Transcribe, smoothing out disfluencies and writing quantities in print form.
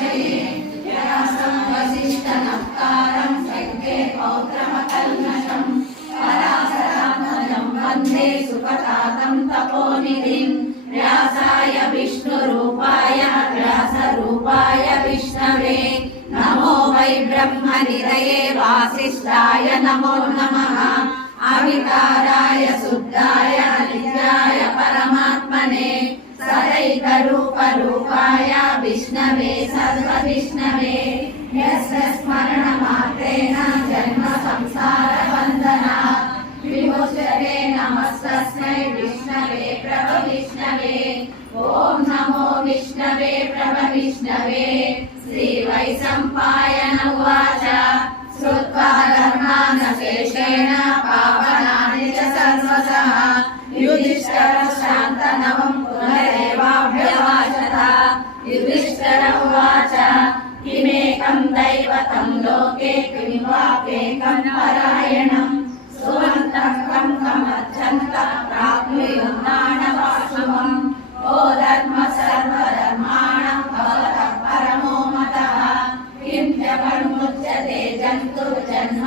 भाषये व्यासं वसिष्ठनप्तारं शक्ये पौत्रमकल्मषं पराशरात्मजं वन्दे सुखतातं तपोनिधिं व्यासाय विष्णुरूपाय व्यासरूपाय विष्णवे नमो वै ब्रह्मनिधये वासिष्ठाय नमो नमः अविकाराय शुद्धाय नित्याय परमात्मने सदैकरूपरूपाय विष्णवे सर्वविष्णवे यस्य स्मरणमात्रेण जन्म संसारबन्धनात् विमुच्यते नमस्तस्मै विष्णवे प्रभविष्णवे ॐ नमो विष्णवे प्रभविष्णवे श्रीवैशम्पायन उवाच श्रुत्वा धर्मानशेषेण पावनानि च सर्वशः युधिष्ठिरः पुनरेवाभ्यवाचत युधिष्ठिर उवाच किमेकं दैवतं लोके किं वाप्येकं परायणं सुमन्तकं कमच्छन्तः प्राप्नुयुर्नाणवासुमम् ओ धर्म सर्वधर्माणां भवतः परमो मतः किं च कर्मुच्यते जन्तुर्जन्म